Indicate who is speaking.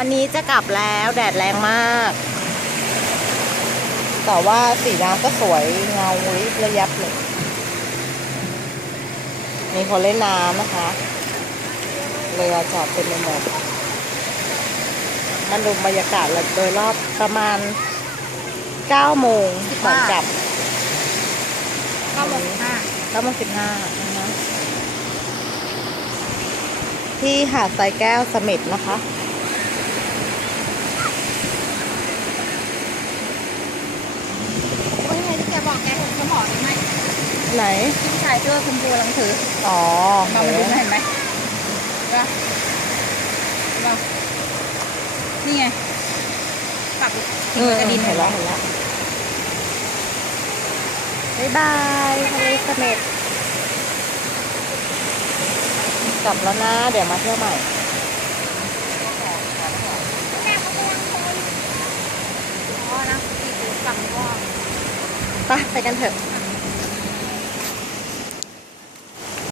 Speaker 1: วันนี้จะกลับแล้วแดดแรงมาก แต่ว่าสีน้ำก็สวยเงาริบระยับเลยมีคนเล่นน้ำนะคะ เรือจอดเต็มไปหมดมันดูบรรยากาศโดยรอบประมาณ 9 โมงก่อนกลับ
Speaker 2: เก้าโมงห้า
Speaker 1: 9โมง15นะคะที่หาดทรายแก้วเสม็ดนะคะ
Speaker 2: โอ้ยไงที่แกบอกแกเห็นสมองหรือไม่
Speaker 1: ไหน
Speaker 2: ที่ผู้ชายเสื้อคุมพูกำลังถือ
Speaker 1: อ๋อ
Speaker 2: มามาดูนะเห็นไหมเห็นปะเห็นปะนี่ไงปัก
Speaker 1: อืม
Speaker 2: กระดิน
Speaker 1: เห็นแล้วเห็นแล้วบ๊ายบายทะเลเสม็ดกลับแล้วนะ เดี๋ยวมาเที่ยวใหม่
Speaker 2: แม่เขากำลังคอยอ๋อนะตีกูฝั่งก็
Speaker 1: ไปไปกันเถอะ